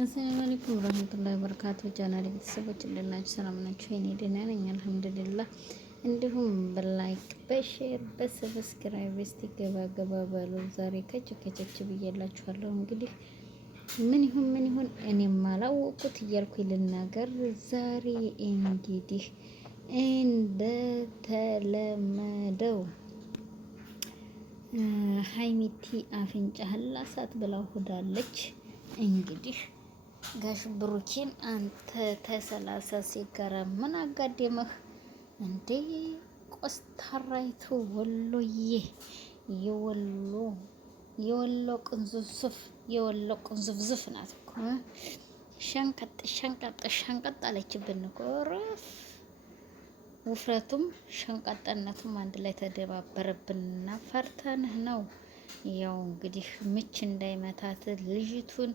አሰላሙ አለይኩም ወራህመቱላሂ ወበረካቱ። ቻናሌ ቤተሰቦች እንደምን ናችሁ? ሰላም ናችሁ? እኔ ደህና ነኝ አልሐምዱሊላህ። እንዲሁም በላይክ በሼር በሰብስክራይብ እስቲ ገባ በሉ። ዛሬ ከቸች ብዬላችኋለሁ። እንግዲህ ምን ይሁን እኔም አላወቁት እያልኩኝ ልናገር። ዛሬ እንግዲህ እንደተለመደው ሀይሚቲ አፍንጫህን ላሳት ብላው ሆዳለች። እንግዲህ ጋሽ ብሩኬን አንተ ተሰላሳ ሲጋራ ምን አጋደመህ እንዴ? ቆስታራይቱ ወሎዬ የወሎ ቅንዝፍዝፍ ናት እኮ ሸንቀጥ አለችብን እኮ። ውፍረቱም ሸንቀጠነቱም አንድ ላይ ተደባበረብንና ፈርተንህ ነው። ያው እንግዲህ ምች እንዳይመታት ልጅቱን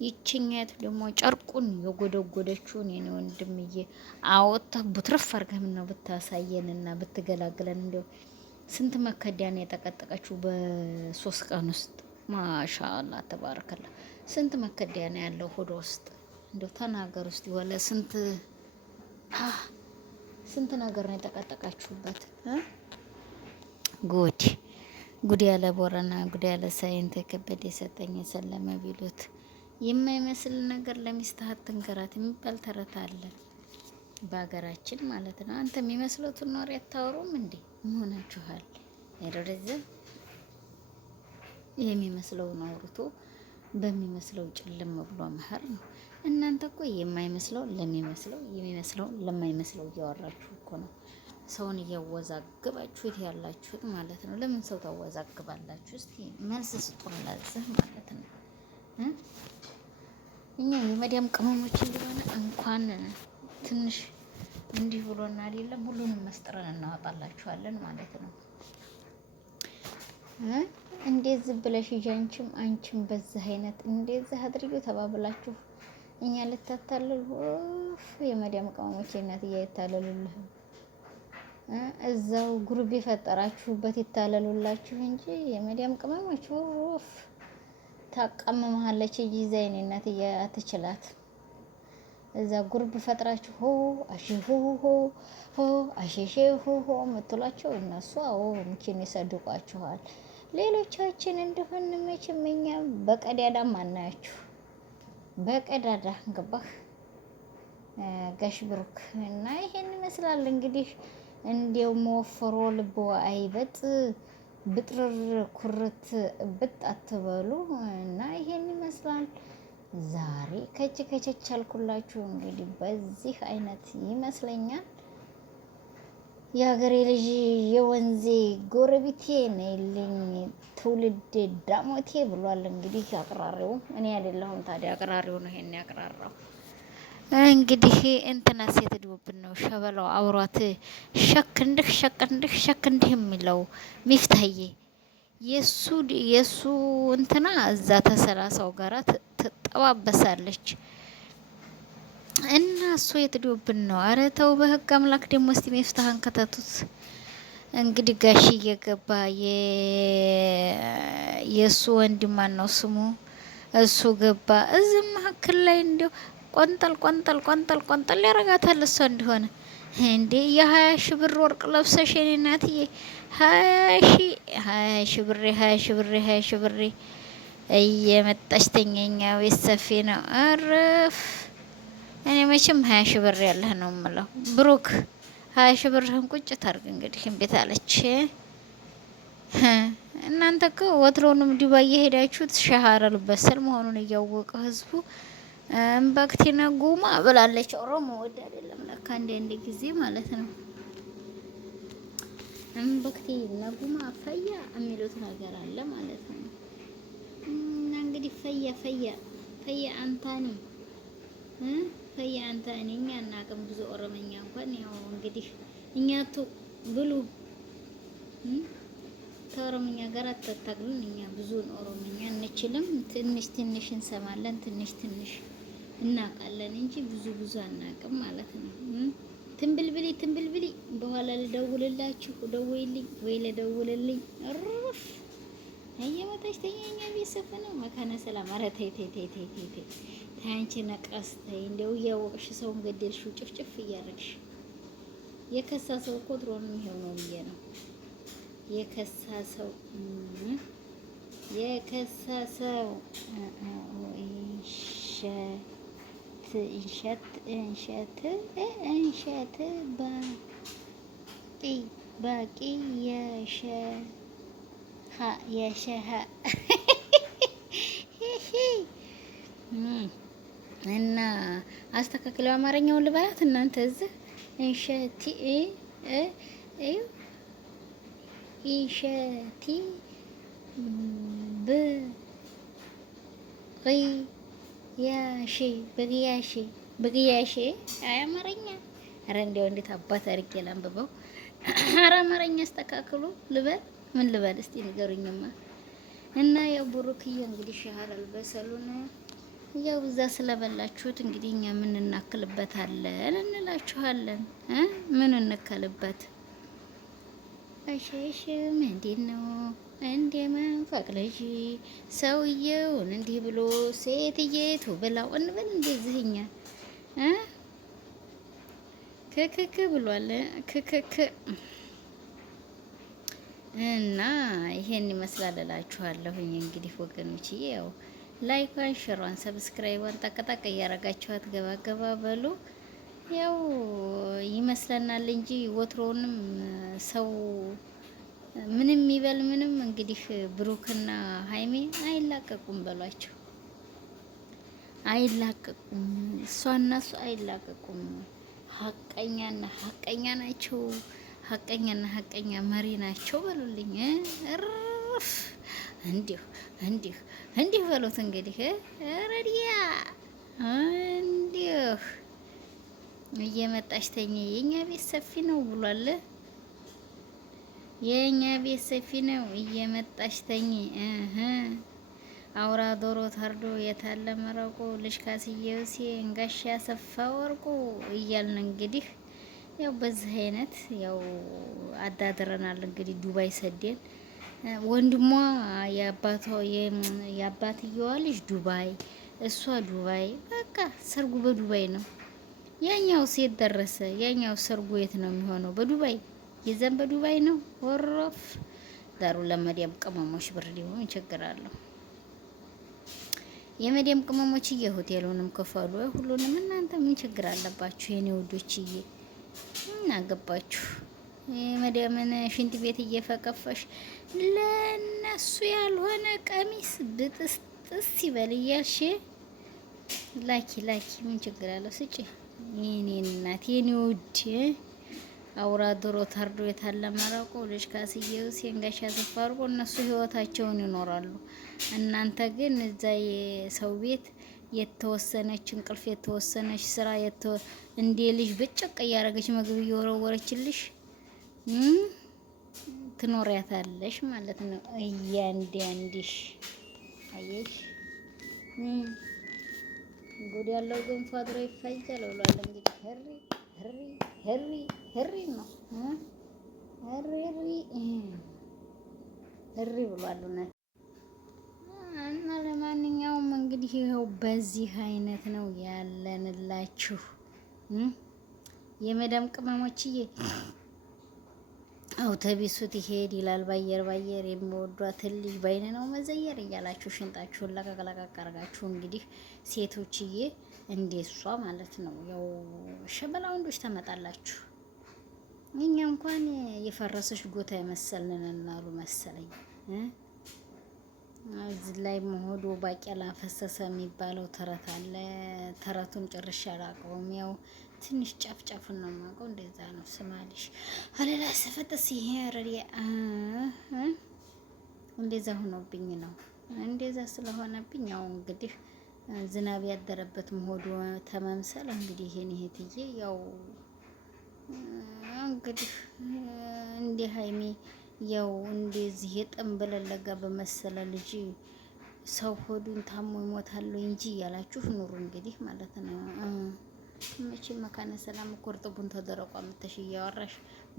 ይችኛት ደግሞ ጨርቁን የጎደጎደችውን የኔ ወንድምዬ አወጣህ ቡትርፍ አርገህ ነው ብታሳየንና ብትገላግለን። እንደው ስንት መከዳን የጠቀጠቀችው በ3 ቀን ውስጥ ማሻአላ ተባረከላ። ስንት መከዳን ያለው ሆዶ ውስጥ እንደው ተናገር ውስጥ ወለ ስንት ነገር ነው የጠቀጠቃችሁበት። ጉድ ያለ ቦረና ጉድ ያለ ሳይንት ከበደ የሰጠኝ የሰለመ ቢሉት የማይመስል ነገር ለሚስትህ አትንገራት የሚባል ተረት አለ በሀገራችን ማለት ነው። አንተ የሚመስሉትን ኖር አታወሩም እንዴ? መሆናችኋል አይደረዘም። የሚመስለውን አውርቶ በሚመስለው ጭልም ብሎ መሀር ነው። እናንተ እኮ የማይመስለው ለሚመስለው የሚመስለው ለማይመስለው እያወራችሁ እኮ ነው ሰውን እያወዛግባችሁት ያላችሁት ማለት ነው። ለምን ሰው ታወዛግባላችሁ? እስቲ መልስ ስጡን ለዚህ ማለት ነው። እኛ የመዲያም ቅመሞች እንደሆነ እንኳን ትንሽ እንዲህ ብሎና አይደለም ሁሉንም መስጥረን እናወጣላችኋለን ማለት ነው። እንደዚህ ብለሽ አንቺም በዚህ አይነት እንደዚህ አድርጊው ተባብላችሁ እኛ ልታታልሉ የመዲያም ቅመሞች እናትዬ ይታለሉልህ። እዛው ጉሩብ የፈጠራችሁበት ይታለሉላችሁ እንጂ የመዲያም ቅመሞች ታቀምመሃለች ዲዛይን እናትዬ አትችላት። እዛ ጉሩብ ፈጥራችሁ አሸሼ የምትሏቸው እነሱ ምችን ይሰድቋችኋል። ሌሎቻችን እንደሆን መቼም እኛ በቀዳዳም አናያችሁ። በቀዳዳ ገባህ ጋሽ ብሩክ እና ይሄን ይመስላል እንግዲህ። እንዲያው መወፈሮ ልቦ አይበጥ ብጥርር ኩርት ብጥ አትበሉ እና ይሄን ይመስላል ዛሬ ከቸች አልኩላችሁ። እንግዲህ በዚህ አይነት ይመስለኛል የሀገሬ ልጅ የወንዜ ጎረቤቴ ነይልኝ ትውልድ ዳሞቴ ብሏል። እንግዲህ አቅራሪው እኔ አይደለሁም ታዲያ አቅራሪው ነው ይሄን ያቅራራው። እንግዲህ እንትና ሴት ድውብን ነው ሸበላው አውሯት ሸክንድህ የሚለው ሚፍታዬ የሱ እንትና እዛ ተሰላሳው ጋራ ትጠባበሳለች እና እሱ የትድውብን ነው። አረ ተው በህግ አምላክ ደግሞ እስቲ ሚፍታህን ከተቱት። እንግዲህ ጋሽ እየገባ የሱ ወንድም ማን ነው ስሙ እሱ ገባ እዚህ መካከል ላይ እንዲያው ቆንጠል ያረጋታል። እሷ እንደሆነ እንዴ የ20 ሺህ ብር ወርቅ ለብሰሽ የኔ እናትዬ 20 ሺህ ብሬ እየመጣች ተኛኛ ቤት ሰፊ ነው። አረፍ እኔ መቼም 20 ሺህ ብር ያለህ ነው የምለው። ብሩክ 20 ሺህ ብርህን ቁጭ ታርግ እንግዲህ እምቤት አለች። እናንተ እኮ ወትሮንም ዱባይ የሄዳችሁት ሸሃረል በሰል መሆኑን እያወቀ ህዝቡ እምበክቲና ጉማ ብላለች። ኦሮሞ ወድ አይደለም ለካ አንድ ጊዜ ማለት ነው። እምበክቲና ጉማ ፈያ የሚሉት ነገር አለ ማለት ነው። እና እንግዲህ ፈያ አንታኒ እኛ እናቅም ብዙ ኦሮመኛ እንኳን ያው እንግዲህ እኛቱ ብሉ ከኦሮምኛ ጋር አታታግሉን። እኛ ብዙን ኦሮምኛ እንችልም። ትንሽ እንሰማለን፣ ትንሽ እናውቃለን እንጂ ብዙ አናውቅም ማለት ነው። ትንብልብሊ በኋላ ልደውልላችሁ፣ ደውይልኝ ወይ ልደውልልኝ። እርፍ አየመታች ተኛኛ ቤተሰብ ነው መካነ ሰላም። ኧረ ተይ አንቺ ነቃስተይ እንደው እያወቅሽ ሰውን ገደልሽው ጭፍጭፍ እያደረግሽ የከሳ ሰው እኮ ድሮንም ይሄው ነው ብዬ ነው የከሳ ሰው እንሸት ባቂ የሸሃ እና አስተካክለው አማርኛውን ልበላት እናንተ እዚህ እንሸቲ ኢሸቲ ብግያሺ አይ አማርኛ ኧረ እንደው እንዴት አባት አድርጌ ላንብበው? ኧረ አማርኛ አስተካክሉ ልበል ምን ልበል እስቲ ንገሩኝማ። እና ያው ቡሩክዬ እንግዲህ ሻህር አልበሰሉን ያው እዛ ስለበላችሁት እንግዲህ እኛ ምን እናክልበታለን እንላችኋለን። ምን እንከልበት? እሺ ምንድን ነው እንደ መንፈቅ ልጅ ሰውየውን እንዲህ ብሎ ሴትዬቱ ብላው እንበል እንደዚህኛ ክክክ ብሏል ክክክ እና ይሄን ይመስላል እላችኋለሁኝ። እንግዲህ ወገኖችዬ ያው ላይኳን፣ ሼሯን፣ ሰብስክራይቧን ጠቅጠቅ እያረጋችኋት ገባ ገባ በሉ። ያው ይመስለናል እንጂ ወትሮውንም ሰው ምንም ይበል ምንም እንግዲህ ብሩክና ሀይሜ አይላቀቁም በሏቸው። አይላቀቁም፣ እሷና እሱ አይላቀቁም። ሀቀኛና ሀቀኛ ናቸው። ሀቀኛና ሀቀኛ መሪ ናቸው በሉልኝ። እርፍ እንዲህ በሉት እንግዲህ ረዲያ እንዲህ እየመጣሽ ተኝ። የኛ ቤት ሰፊ ነው ብሏል። የኛ ቤት ሰፊ ነው እየመጣሽ ተኝ። አውራ ዶሮ ታርዶ የታለ መረቁ ልጅ ካስየው ሲንጋሽ ያሰፋ ወርቁ እያልን እንግዲህ ያው በዚህ አይነት ያው አዳድረናል። እንግዲህ ዱባይ ሰደን ወንድሟ የአባትየዋ ልጅ ዱባይ፣ እሷ ዱባይ፣ በቃ ሰርጉ በዱባይ ነው። ያኛው ሴት ደረሰ። ያኛው ሰርጉ የት ነው የሚሆነው? በዱባይ የዘን በዱባይ ነው። ወሮፍ ዳሩ ለመዲያም ቅመሞች ብር ሊሆን ይቸግራለሁ። የመዲያም ቅመሞች ሆቴሉንም ክፈሉ፣ ሁሉንም እናንተ ምን ችግር አለባችሁ? የኔ ውዶችዬ ምን አገባችሁ? የመዲያምን ሽንት ቤት እየፈቀፈሽ ለነሱ ያልሆነ ቀሚስ ብጥስጥስ ይበል እያልሽ ላኪ ምን ችግር አለው? ስጪ የኔ እናት የኔ ውድ አውራ ዶሮ ታርዶ የታለ መረቆ ልጅ ካስየው ሲንጋሻ ተፋርቆ እነሱ ህይወታቸውን ይኖራሉ። እናንተ ግን እዛ የሰው ቤት የተወሰነች እንቅልፍ የተወሰነች ስራ እንደ ልጅ ብጭቅ እያረገች ምግብ እየወረወረችልሽ ትኖሪያታለሽ ማለት ነው። እያንዳንድሽ አየሽ ጉድ ያለው ግን ፋድሮ ይፈጃል ብሏል። እንግዲህ ህሪ ነው ህሪ ብሏል እውነት። እና ለማንኛውም እንግዲህ ይኸው በዚህ አይነት ነው ያለንላችሁ የመዳም ቅመሞችዬ። አውቶቢሱ ትሄድ ይላል ባየር የሚወዷት ልጅ ባይነ ነው መዘየር እያላችሁ ሽንጣችሁን ለቀቅ አርጋችሁ እንግዲህ ሴቶችዬ እንደሷ ማለት ነው ያው ሸበላ ወንዶች ተመጣላችሁ። እኛ እንኳን የፈረሰች ጎታ የመሰልንን እናሉ መሰለኝ። እዚህ ላይ መሆዱ ባቄላ ፈሰሰ የሚባለው ተረት አለ። ተረቱን ጭርሻ አላውቀውም። ያው ትንሽ ጫፍ ነው የማውቀው። እንደዛ ነው ስማልሽ አለላ ሰፈተስ ይሄ ረዲያ እንደዛ ሆኖብኝ ነው። እንደዛ ስለሆነብኝ ያው እንግዲህ ዝናብ ያደረበት መሆዱ ተመምሰል እንግዲህ ይሄን ይሄትዬ ያው እንግዲህ እንደ ሀይሚ ያው እንደዚህ የጠንበለለጋ በመሰለ ልጅ ሰው ሆዱን ታሞ ይሞታል እንጂ ያላችሁ ኑሩ እንግዲህ ማለት ነው። መቼም መካነ ሰላም እኮ እርጥቡን ተደረቋ ምተሽ እያወራሽ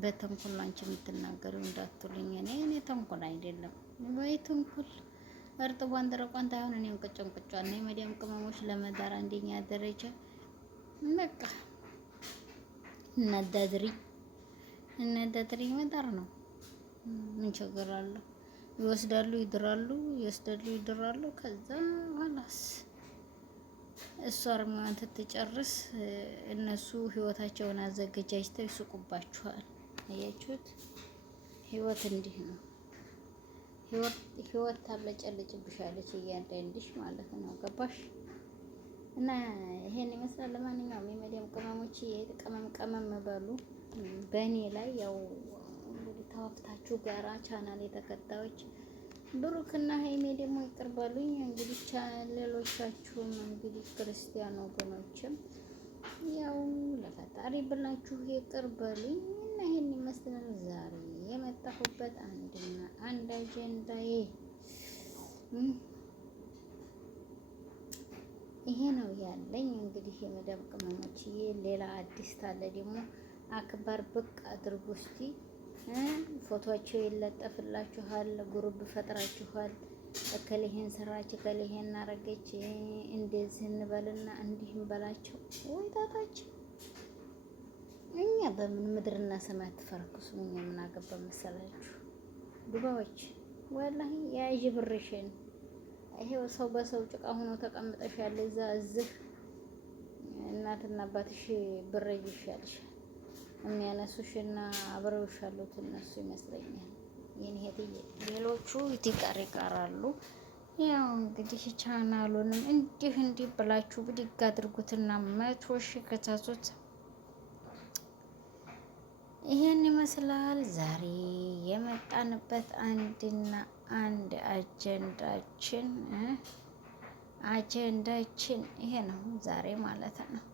በተንኮል አንቺ የምትናገሪው እንዳትሉኝ። እኔ ተንኮል አይደለም ወይ ተንኮል እርጥቧን ደረቋን ታይሆን እኔም ቅጭም ቅጫን ነው የመዲያም ቅመሞች ለመዳር አንደኛ ደረጃ በቃ እነዳድሪ መዳር ነው። ምን ችግር አለው? ይወስዳሉ ይድራሉ፣ ይወስዳሉ ይድራሉ። ከዛ ኋላስ እሷ እርሟን ትጨርስ እነሱ ህይወታቸውን አዘገጃጅተው ይስቁባችኋል። አያችሁት? ህይወት እንዲህ ነው። ህይወት ታብለጨልጭብሻለች እያንዳንድሽ ማለት ነው። ገባሽ? እና ይሄን ይመስላል። ለማንኛውም የመዲያም ቅመሞች ቀመም በሉ በእኔ ላይ ያው እንግዲህ ተወፍታችሁ ጋራ ቻናል የተከታዮች ብሩክና ሀይሜ ደግሞ ይቅር በሉኝ። እንግዲህ ሌሎቻችሁም እንግዲህ ክርስቲያን ወገኖችም ያው ለፈጣሪ ብላችሁ ይቅር በሉኝ እና ይሄን ይመስላል ዛሬ የመጣሁበት አንድ አጀንዳዬ ይሄ ነው ያለኝ። እንግዲህ የመዳም ቅመሞችዬ ሌላ አዲስ ታለ ደግሞ አክባር ብቅ አድርጉ እስቲ። ፎቶአቸው ይለጠፍላችኋል፣ ጉሩብ ፈጥራችኋል። እከሌ ይሄን ሰራች፣ እከሌ ይሄን አረገች፣ እንደዚህ እንበልና እንዲህ እንበላቸው። ወይ ታታችን እኛ በምን ምድርና ሰማይ ተፈረክሱ። እኛ ምን አገባ መሰላችሁ ዱባዎች? ወላሂ ያዥ ብርሽን ይሄው ሰው በሰው ጭቃ ሆኖ ተቀምጠሻል። እዚህ እናትና አባትሽ ብር ይሻልሻል። የሚያነሱሽና አብረውሽ ያሉት እነሱ ይመስለኛል። የኔ እህትዬ ሌሎቹ ይቀራሉ። ያው እንግዲህ ቻናሉንም እንዲህ ብላችሁ ብድግ አድርጉትና 100 ሺህ ከታዙት። ይሄን ይመስላል ዛሬ የመጣንበት አንድና አንድ አጀንዳችን ይሄ ነው ዛሬ ማለት ነው።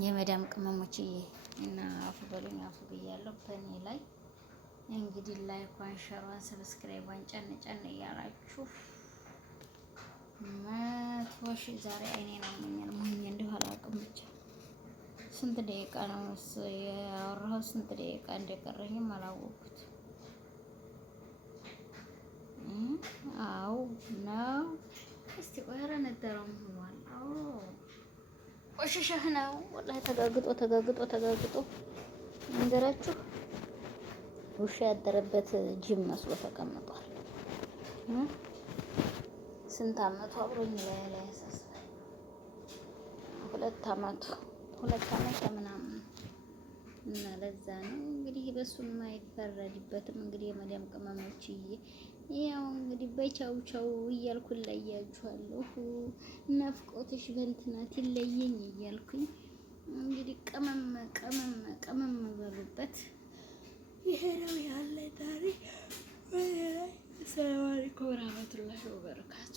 የመዳም ቅመሞችዬ እና አፉ በሉኝ፣ አፉ ብያለሁ በእኔ ላይ እንግዲህ ላይኳን፣ ሸሯን፣ ሰብስክራይቧን ጨን እያላችሁ 100 ሺህ ዛሬ አይኔን አሞኛል። ሞኝ እንደው አላውቅም ብቻ ስንት ደቂቃ ነው ያወራሁት? ስንት ደቂቃ እንደቀረኝም አላወኩት። አው ነው እስቲ ቆይራ ነደረም ሆኗል። አው ቆሽሸህ ነው ወላሂ። ተጋግጦ እንገራችሁ ውሻ ያደረበት ጅም መስሎ ተቀምጧል። ስንት አመቱ አብሮኝ ላይ ያሳስባል። 2 አመቱ ምናምን እና ለዛ ነው እንግዲህ በሱም አይፈረድበትም። እንግዲህ የመዳም ቅመሞችዬ ያው እንግዲህ በቻው ቻው እያልኩ ለያችኋለሁ። ናፍቆትሽ በእንትናት ይለየኝ እያልኩኝ እንግዲህ ቀመም በሉበት። ይሄ ነው ያለ ታሪክ። ሰላም አለይኩም ወራህመቱላሂ ወበረካቱ።